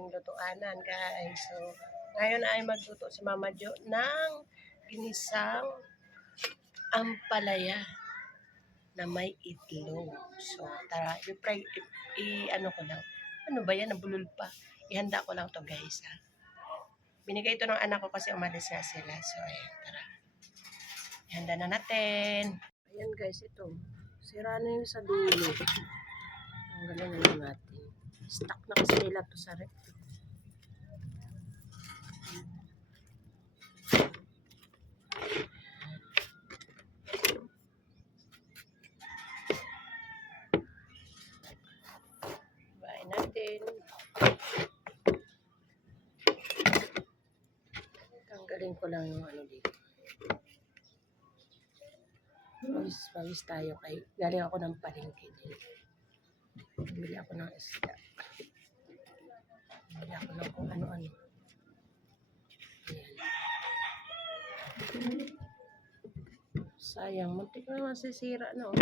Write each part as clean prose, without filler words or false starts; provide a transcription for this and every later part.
aking lutuanan, guys. So, ngayon ay magluto si Mama Jo ng ginisang ampalaya na may itlog. So, tara, ano ko lang. Ano ba yan? Nabulol pa. Ihanda ko lang to, guys. Ha? Binigay ito ng anak ko kasi umalis nga sila. So, ayan, tara. Ihanda na natin. Ayan, guys, ito. Sira na yun sa dulo. Ang galing na natin. Stuck na kasi nila to sa rep. Bain natin. Tanggalin ko lang yung ano dito. Pawis tayo kay galing ako ng palengke din. Bili ako ng isda. Bili ako ng kung ano-ano. Ayan. Sayang, muntik na masisira no.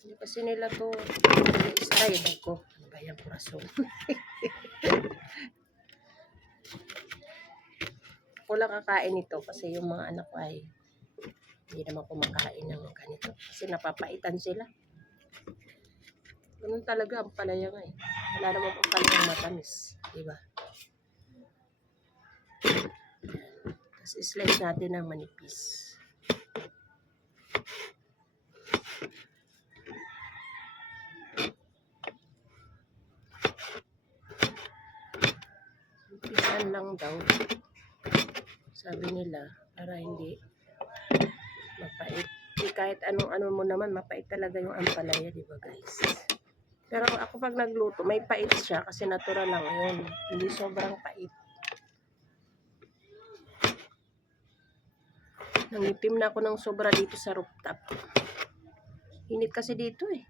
Hindi kasi nila to isa ko. Ano ba yung kurason? Ako lang kakain ito kasi yung mga anak ko ay hindi naman kumakain ng ganito. Kasi napapaitan sila. Ganun talaga ang palaya nga eh. Wala naman ang palayang matamis. Diba? Tapos slice natin ng manipis. Manipisan lang daw. Sabi nila, para hindi mapait. Kahit anong-ano mo naman, mapait talaga yung ampalaya, di ba guys? Pero ako pag nagluto, may pait siya kasi natural lang yun. Hindi sobrang pait. Nangitim na ako ng sobra dito sa rooftop. Init kasi dito eh.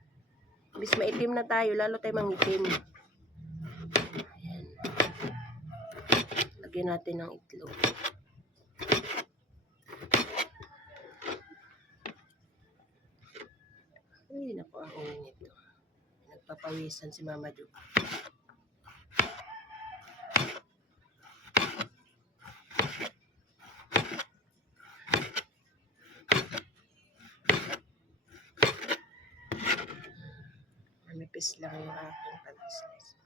Bis maitim na tayo, lalo tayo mangitim. Ayan. Lagyan natin ng itlog. Ay, naku, ang init ito. Nagpapawisan si Mama Jo. Manipis lang yung aking pag-slice.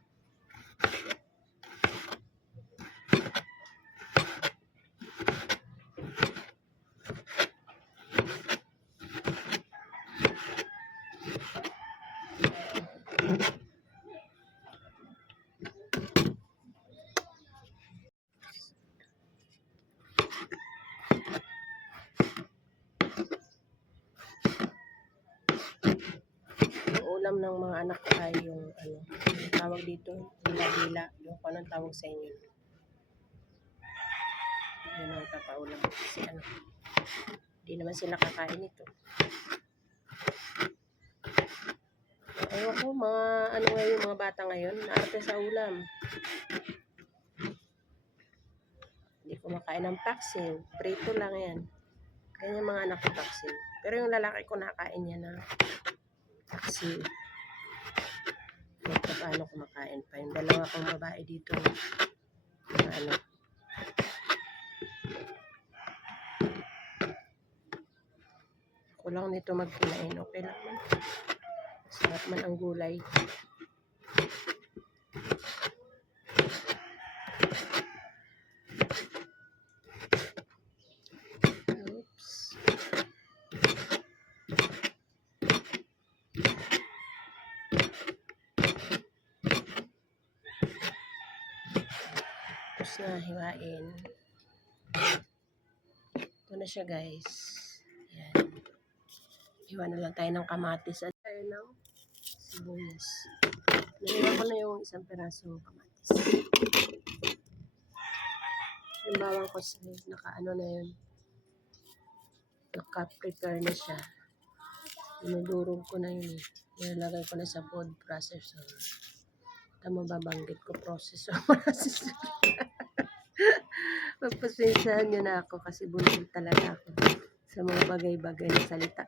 Ulam ng mga anak ko ay yung ano, tawag dito, hila-hila, yung kung anong tawag sa inyo. Yun ang papaulam kasi ano, hindi naman sila kakain ito. Ewan ko, mga ano ngayon, mga bata ngayon, naarte sa ulam. Hindi kumakain ng paksiw, prito lang yan. Kaya yung mga anak ko paksiw. Pero yung lalaki ko nakain yan na paksiw. Kaya paano kumakain pa. Yung dalawa kong babae dito na ano. Ako lang nito magkinain. Okay lang man. Sarap man ang gulay. Oops. Tapos na hiwain. Ito na siya guys. Ayan. Hiwa na lang tayo ng kamatis at tayo ng sibuyas. Nahiwa ko na yung isang perasong kamatis. Yung bawang ko naka-ano na yun. Naka-prepare na siya. Dinudurog ko na yun. Nilalagay ko na sa food processor. Tama babanggit ko processor. Pagpasensyahan nyo na ako kasi bullshit talaga ako sa mga bagay-bagay na salita.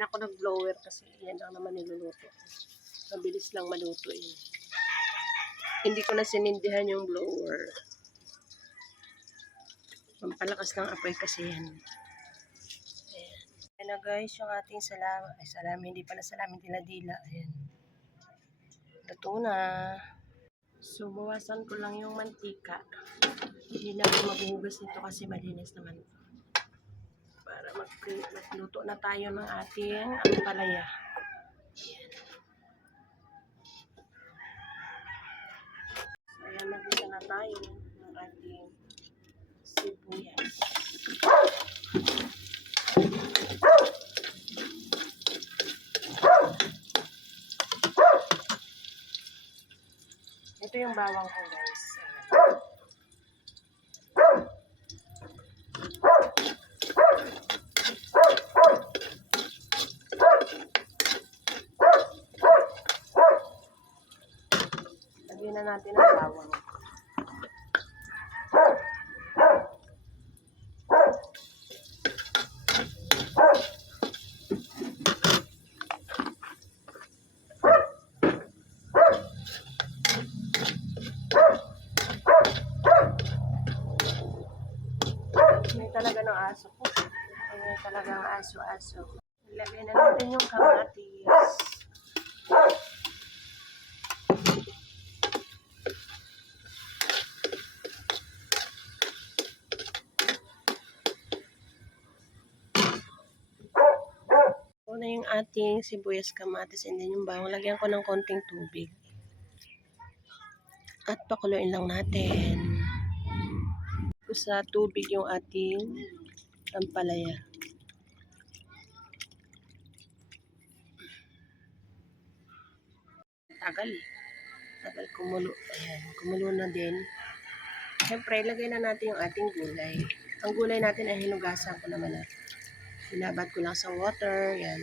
na ako nag-blower kasi yan lang naman niluluto. Mabilis lang maluto yun. Hindi ko na sinindihan yung blower. Pampalakas ng apoy kasi yan. Ayan. Ayan na guys, yung ating salami. Ay, salami, hindi pala salami, dila-dila. Ayan. Luto na. So, bawasan ko lang yung mantika. Hindi na ako maghugas nito kasi malinis naman. Para magluto na tayo ng ating ampalaya. Ayan. So, ayan, mag-isa na tayo ng ating sibuyas. Ito yung bawang ko guys. Lagyan na natin ang bawang. May talaga ng aso ko. May talagang aso-aso. Ilagay na natin yung kamatis. Ito na yung ating sibuyas, kamatis, and then yung bawang. Lagyan ko ng konting tubig. At pakuluin lang natin. Sa tubig yung ating ampalaya. Tagal kumulo. Ayan, kumulo na din. Siyempre, lagay na natin yung ating gulay. Ang gulay natin ay hinugasan ko naman na. Binabad ko lang sa water. Yan.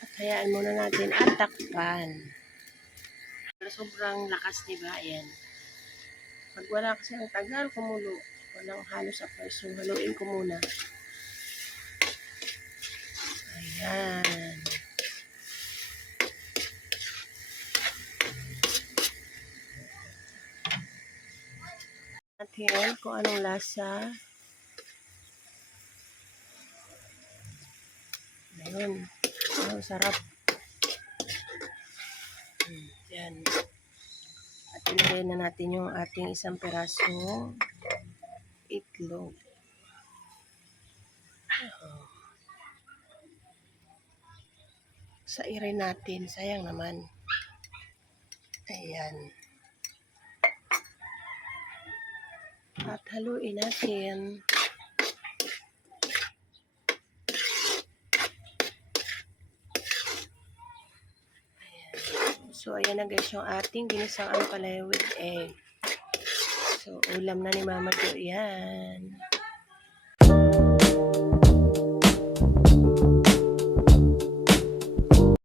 At hayaan muna natin at takpan. Sobrang lakas, diba? Ayan. Pag wala kasi ang tagal, kumulo. Walang halos apoy. So, haluin ko muna. Ayan. Natin kung anong lasa. Ayun. Ang sarap. Yan. At ilagay na natin yung ating isang peraso itlog. Sairin natin. Sayang naman. Ayan. At haluin natin. So, ayan na guys yung ating ginisang ampalaya with egg. So, ulam na ni Mama Jo yan.